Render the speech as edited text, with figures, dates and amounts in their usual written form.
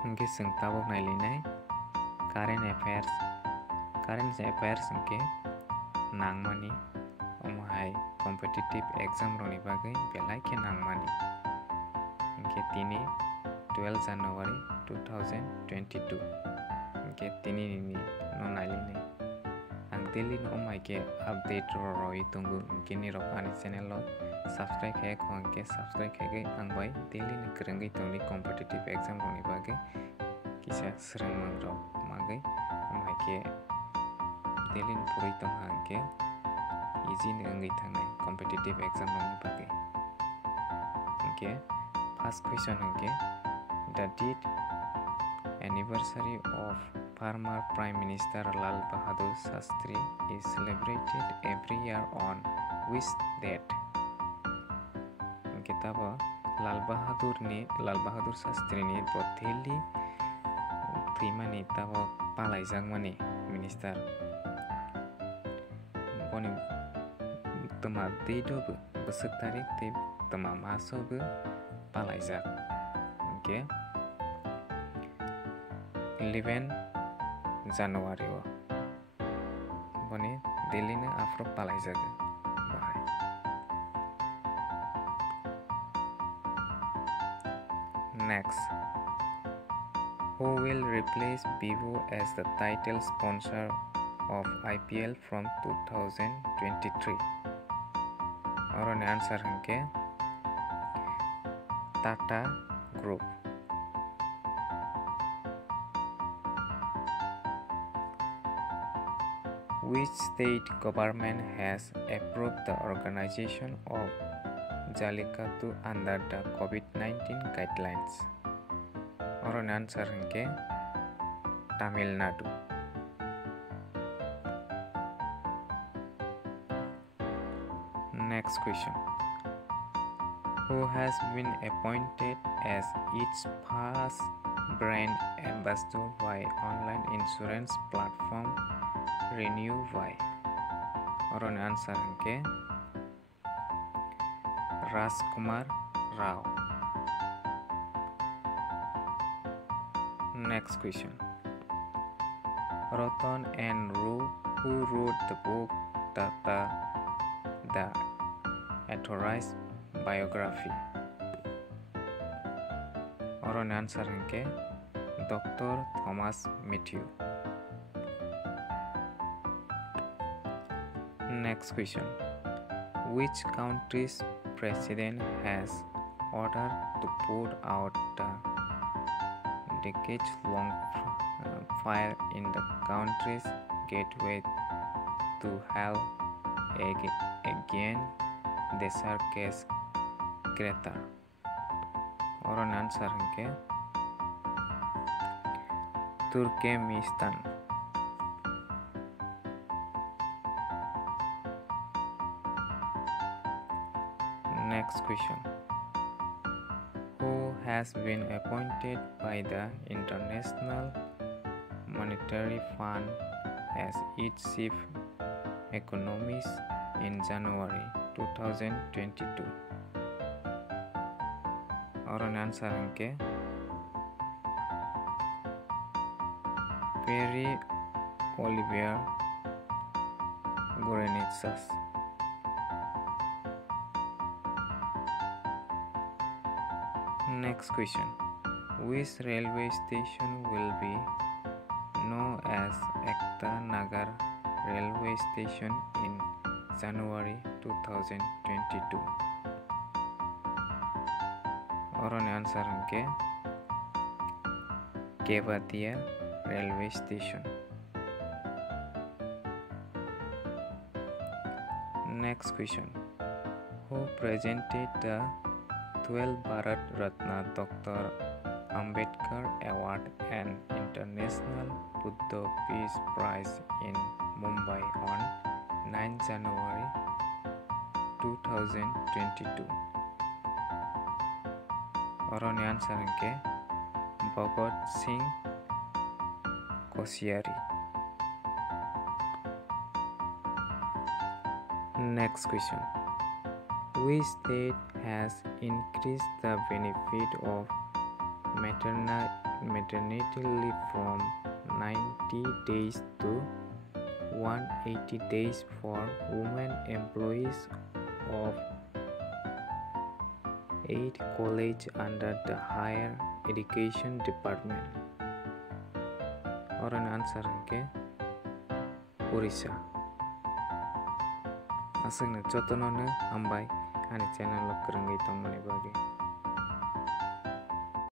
Hingke sing tabok nailinai current affairs hingke nangmani omohai competitive exam roni bagai belai ke nangmani hingke tini 12 January 2022 hingke tini ni no nailinai ang daily no omai ke update roi tunggu hingke ni rok ani channel lo subscribe hai ko hingke subscribe hai ang bai daily ni kerengai tungni competitive exam roni bagai kisa serang rok magai omai ke daily ni puri tong hangke easy ni ngai thangai competitive exam roni bagai hingke first question hingke the date anniversary of former Prime Minister Lal Bahadur Shastri is celebrated every year on which date? Kita bo Lal Bahadur Shastri ni botheli primani tabo palaijak mani minister. Boni tuma date bo besek tarik te tuma maso bo palaijak. Okay. 11 January o boni Delhi na afro palaijak bahai. Next, who will replace Vivo as the title sponsor of IPL from 2023? Or an answer hingke Tata Group. Which state government has approved the organization of Jallikattu under the COVID-19 guidelines? Or an answer hingke Tamil Nadu. Next question. Who has been appointed as its first brand ambassador by online insurance platform Renew By? Or an answer hingke Rajkumar Rao. Next question. Ratan and Ru, who wrote the book Tata, the Authorized Biography? Or an answer hingke Dr. Thomas Matthew. Next question. Which country's president has ordered to put out the decades-long fire in the country's gateway to hell again Desarques Greta? Or an answer hingke Turkmenistan. Next question. Who has been appointed by the International Monetary Fund as its chief economist in January 2022? Or an answer hingke Pierre Olivier Gorenitsas. Next question. Which railway station will be known as Ekta Nagar Railway Station in January 2022? Or an answer hingke Kevadia Railway Station. Next question. Who presented the 12 Bharat Ratna Dr. Ambedkar Award and International Buddha Peace Prize in Mumbai on 9 January 2022? Or an answer hingke Bhagat Singh Koshyari. Next question. Which state has increased the benefit of maternity leave from 90 days to 180 days for women employees of 8 colleges under the Higher Education Department. Orang answer ke Orissa. Asal jotono hambai ane channel lo kerenggai tongmani bagi.